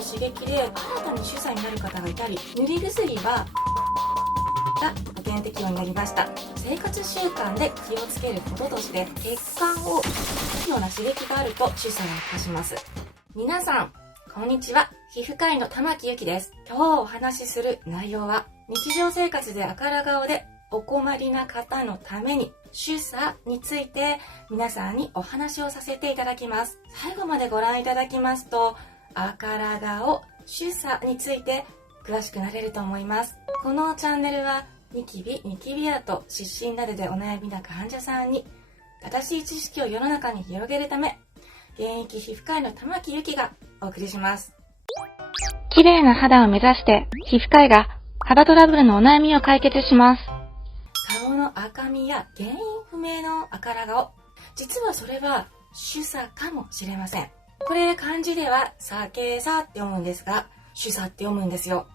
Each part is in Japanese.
の刺激で新たに主査になる方がいたり、塗り薬が保険適用になりました。生活習慣で気をつけることとして、血管をような刺激があると主査が悪化します。皆さんこんにちは、皮膚科医の玉木由紀です。今日お話しする内容は、日常生活で赤ら顔でお困りな方のために主査について皆さんにお話をさせていただきます。最後までご覧いただきますと、赤ら顔主査について詳しくなれると思います。このチャンネルはニキビ跡湿疹などでお悩みな患者さんに正しい知識を世の中に広げるため、現役皮膚科医の玉木由紀がお送りします。綺麗な肌を目指して皮膚科医が肌トラブルのお悩みを解決します。顔の赤みや原因不明の赤ら顔、実はそれは主査かもしれません。これ漢字では酒さって読むんですが、主査って読むんですよ。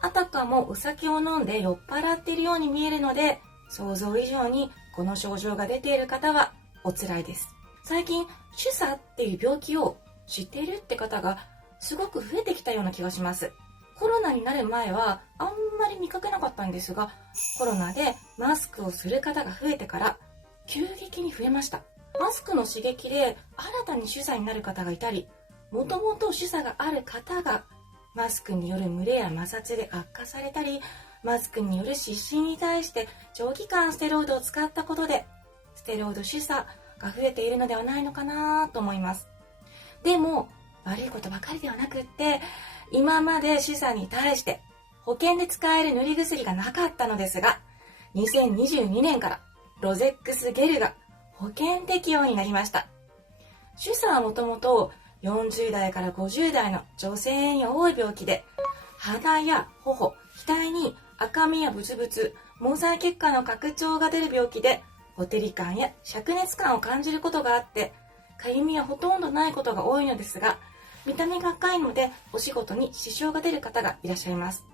あたかもお酒を飲んで酔っ払っているように見えるので、想像以上にこの症状が出ている方はお辛いです。最近主査っていう病気を知っているって方がすごく増えてきたような気がします。コロナになる前はあんまり見かけなかったんですが、コロナでマスクをする方が増えてから急激に増えました。マスクの刺激で新たに主査になる方がいたり、もともと主査がある方がマスクによる蒸れや摩擦で悪化されたり、マスクによる湿疹に対して長期間ステロイドを使ったことでステロイド主査が増えているのではないのかなと思います。でも悪いことばかりではなくって、今まで主査に対して保険で使える塗り薬がなかったのですが、2022年からロゼックスゲルが保険適用になりました。主査はもともと40代から50代の女性に多い病気で、肌や頬、額に赤みやブツブツ、毛細血管の拡張が出る病気で、ほてり感や灼熱感を感じることがあって、かゆみはほとんどないことが多いのですが、見た目が赤いのでお仕事に支障が出る方がいらっしゃいます。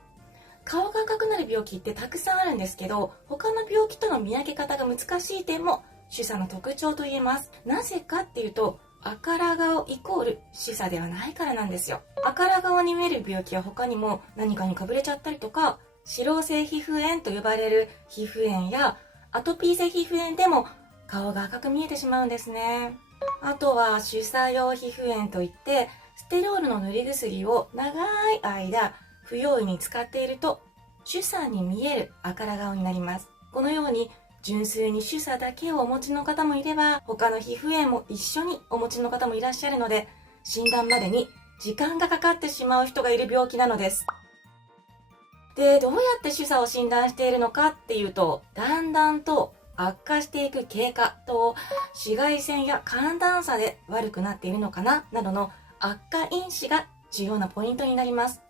顔が赤くなる病気ってたくさんあるんですけど、他の病気との見分け方が難しい点も主査の特徴と言えます。なぜかっていうと、赤ら顔イコール主査ではないからなんですよ。赤ら顔に見える病気は他にも、何かにかぶれちゃったりとか、脂漏性皮膚炎と呼ばれる皮膚炎やアトピー性皮膚炎でも顔が赤く見えてしまうんですね。あとは主査用皮膚炎といって、ステロールの塗り薬を長い間不用意に使っていると主査に見える赤ら顔になります。このように純粋に主査だけをお持ちの方もいれば、他の皮膚炎も一緒にお持ちの方もいらっしゃるので、診断までに時間がかかってしまう人がいる病気なのです。で、どうやって主査を診断しているのかっていうと、だんだんと悪化していく経過と、紫外線や寒暖差で悪くなっているのかななどの悪化因子が重要なポイントになります。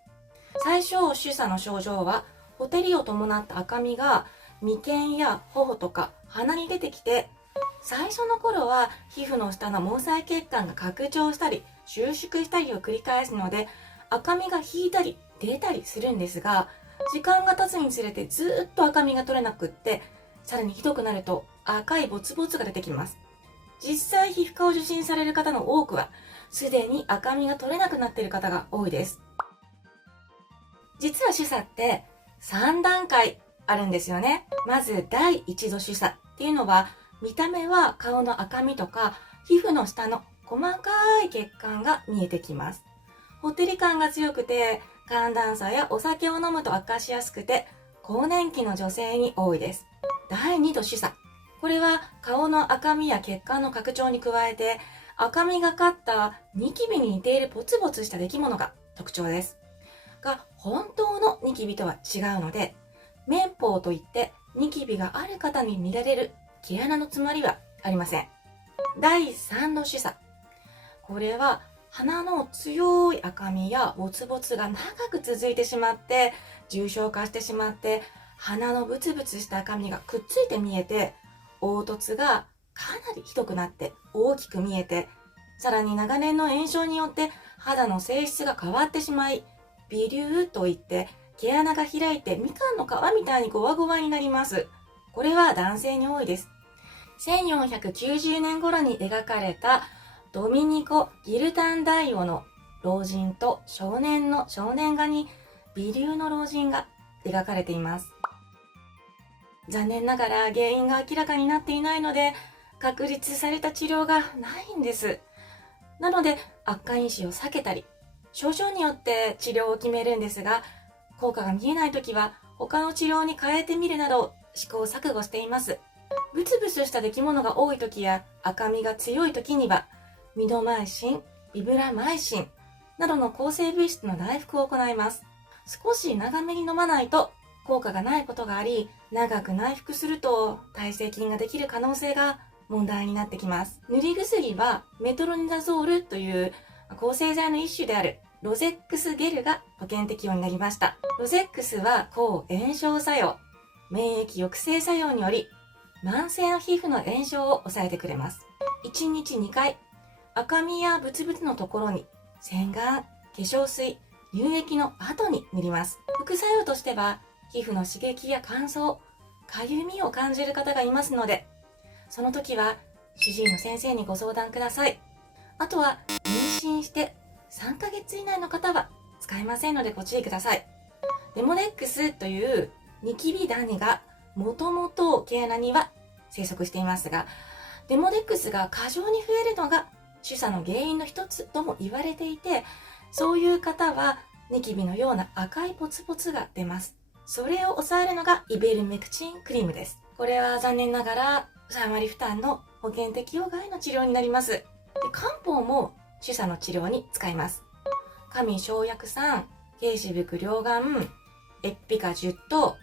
最初、主査の症状は、ほてりを伴った赤みが眉間や頬とか鼻に出てきて、最初の頃は皮膚の下の毛細血管が拡張したり収縮したりを繰り返すので、赤みが引いたり出たりするんですが、時間が経つにつれてずっと赤みが取れなくって、さらにひどくなると赤いボツボツが出てきます。実際皮膚科を受診される方の多くはすでに赤みが取れなくなっている方が多いです。実は主査って3段階あるんですよね。まず第1度主査っていうのは、見た目は顔の赤みとか皮膚の下の細かい血管が見えてきます。ほてり感が強くて、寒暖差やお酒を飲むと悪化しやすくて、更年期の女性に多いです。第2度主査、これは顔の赤みや血管の拡張に加えて、赤みがかったニキビに似ているポツポツした出来物が特徴ですが、本当のニキビとは違うので、綿疱といってニキビがある方に見られる毛穴の詰まりはありません。第3度主査、これは鼻の強い赤みやボツボツが長く続いてしまって、重症化してしまって、鼻のブツブツした赤みがくっついて見えて、凹凸がかなりひどくなって大きく見えて、さらに長年の炎症によって肌の性質が変わってしまい、微粒といって毛穴が開いてみかんの皮みたいにゴワゴワになります。これは男性に多いです。1490年頃に描かれたドミニコ・ギルタンダイオの老人と少年の少年画に微粒の老人が描かれています。残念ながら原因が明らかになっていないので、確立された治療がないんです。なので悪化因子を避けたり、症状によって治療を決めるんですが、効果が見えないときは他の治療に変えてみるなど試行錯誤しています。ブツブツした出来物が多いときや赤みが強いときには、ミドマイシン、ビブラマイシンなどの抗生物質の内服を行います。少し長めに飲まないと効果がないことがあり、長く内服すると耐性菌ができる可能性が問題になってきます。塗り薬はメトロニダゾールという抗生剤の一種であるロゼックスゲルが保険適用になりました。ロゼックスは抗炎症作用、免疫抑制作用により慢性の皮膚の炎症を抑えてくれます。1日2回、赤みやブツブツのところに洗顔、化粧水、乳液の後に塗ります。副作用としては皮膚の刺激や乾燥、かゆみを感じる方がいますので、その時は主治医の先生にご相談ください。あとは妊娠して3ヶ月以内の方は使えませんのでご注意ください。デモレックスというニキビダニがもともと毛穴には生息していますが、デモレックスが過剰に増えるのが主査の原因の一つとも言われていて、そういう方はニキビのような赤いポツポツが出ます。それを抑えるのがイベルメクチンクリームです。これは残念ながら3割負担の保険適用外の治療になります。で、漢方も主査の治療に使います。上生薬散、軽視伏両眼、エッピカ10等、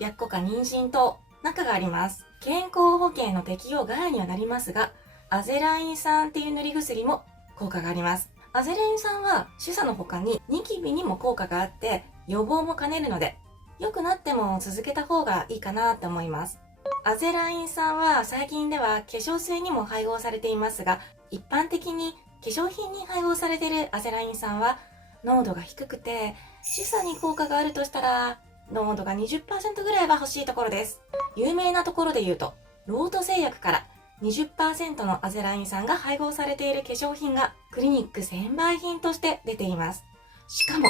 白虎化妊娠等なんかがあります。健康保険の適用外にはなりますが、アゼライン酸っていう塗り薬も効果があります。アゼライン酸は主査の他にニキビにも効果があって予防も兼ねるので、良くなっても続けた方がいいかなと思います。アゼライン酸は最近では化粧水にも配合されていますが、一般的に化粧品に配合されているアゼライン酸は濃度が低くて、主査に効果があるとしたら濃度が 20% ぐらいは欲しいところです。有名なところで言うと、ロート製薬から20% のアゼライン酸が配合されている化粧品がクリニック専売品として出ています。しかも、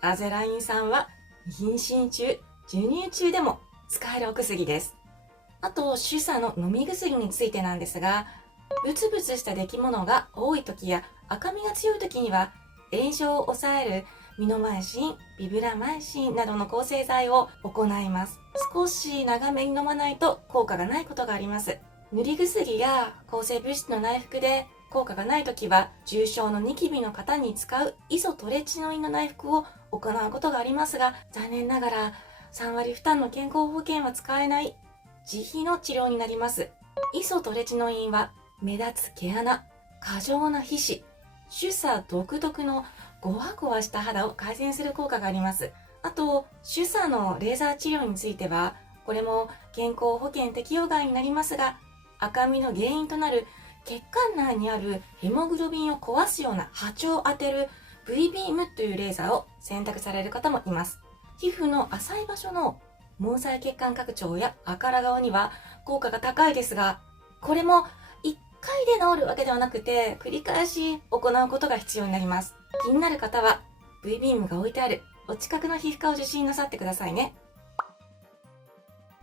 アゼライン酸は妊娠中、授乳中でも使えるお薬です。あと、主査の飲み薬についてなんですが、ブツブツした出来物が多い時や赤みが強い時には、炎症を抑えるミノマイシン、ビブラマイシンなどの抗生剤を行います。少し長めに飲まないと効果がないことがあります。塗り薬や抗生物質の内服で効果がないときは、重症のニキビの方に使うイソトレチノインの内服を行うことがありますが、残念ながら3割負担の健康保険は使えない自費の治療になります。イソトレチノインは目立つ毛穴、過剰な皮脂、主査独特のゴワゴワした肌を改善する効果があります。あと、主査のレーザー治療については、これも健康保険適用外になりますが、赤みの原因となる血管内にあるヘモグロビンを壊すような波長を当てる V ビームというレーザーを選択される方もいます。皮膚の浅い場所の毛細血管拡張や赤ら顔には効果が高いですが、これも1回で治るわけではなくて繰り返し行うことが必要になります。気になる方は V ビームが置いてあるお近くの皮膚科を受診なさってくださいね。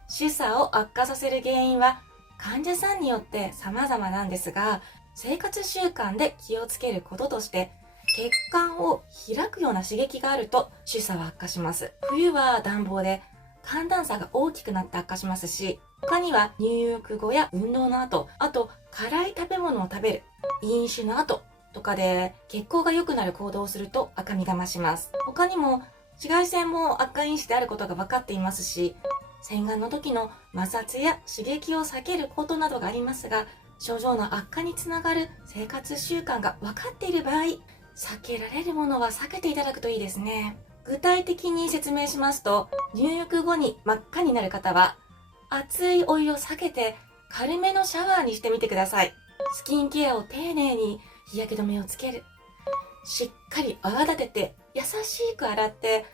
主査を悪化させる原因は患者さんによって様々なんですが、生活習慣で気をつけることとして、血管を開くような刺激があると主査は悪化します。冬は暖房で寒暖差が大きくなって悪化しますし、他には入浴後や運動の後、あと辛い食べ物を食べる、飲酒の後とかで血行が良くなる行動をすると赤みが増します。他にも紫外線も悪化因子であることが分かっていますし、洗顔の時の摩擦や刺激を避けることなどがありますが、症状の悪化につながる生活習慣が分かっている場合、避けられるものは避けていただくといいですね。具体的に説明しますと、入浴後に真っ赤になる方は、熱いお湯を避けて軽めのシャワーにしてみてください。スキンケアを丁寧に日焼け止めをつける。しっかり泡立てて優しく洗って、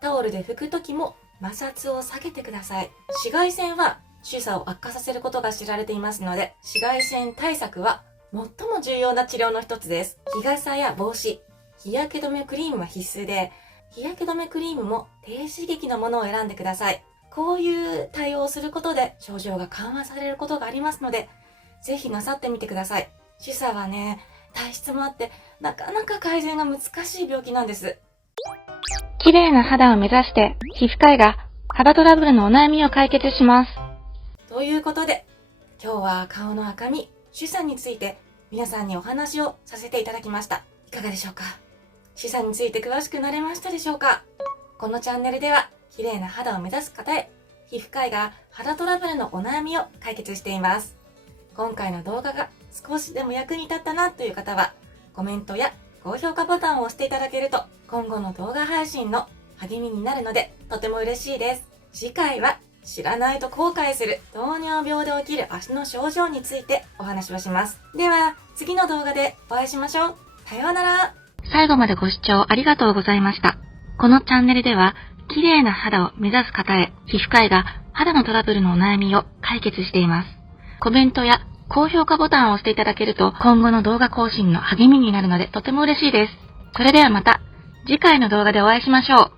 タオルで拭く時も摩擦を避けてください。紫外線は主査を悪化させることが知られていますので、紫外線対策は最も重要な治療の一つです。日傘や帽子、日焼け止めクリームは必須で、日焼け止めクリームも低刺激のものを選んでください。こういう対応をすることで症状が緩和されることがありますので、ぜひなさってみてください。主査はね、体質もあってなかなか改善が難しい病気なんです。綺麗な肌を目指して皮膚科医が肌トラブルのお悩みを解決します。ということで、今日は顔の赤み、主査について皆さんにお話をさせていただきました。いかがでしょうか？主査について詳しくなれましたでしょうか？このチャンネルでは綺麗な肌を目指す方へ、皮膚科医が肌トラブルのお悩みを解決しています。今回の動画が少しでも役に立ったなという方は、コメントや高評価ボタンを押していただけると今後の動画配信の励みになるのでとても嬉しいです。次回は知らないと後悔する糖尿病で起きる足の症状についてお話をします。では次の動画でお会いしましょう。さようなら。最後までご視聴ありがとうございました。このチャンネルでは綺麗な肌を目指す方へ、皮膚科医が肌のトラブルのお悩みを解決しています。コメントや高評価ボタンを押していただけると今後の動画更新の励みになるのでとても嬉しいです。それではまた次回の動画でお会いしましょう。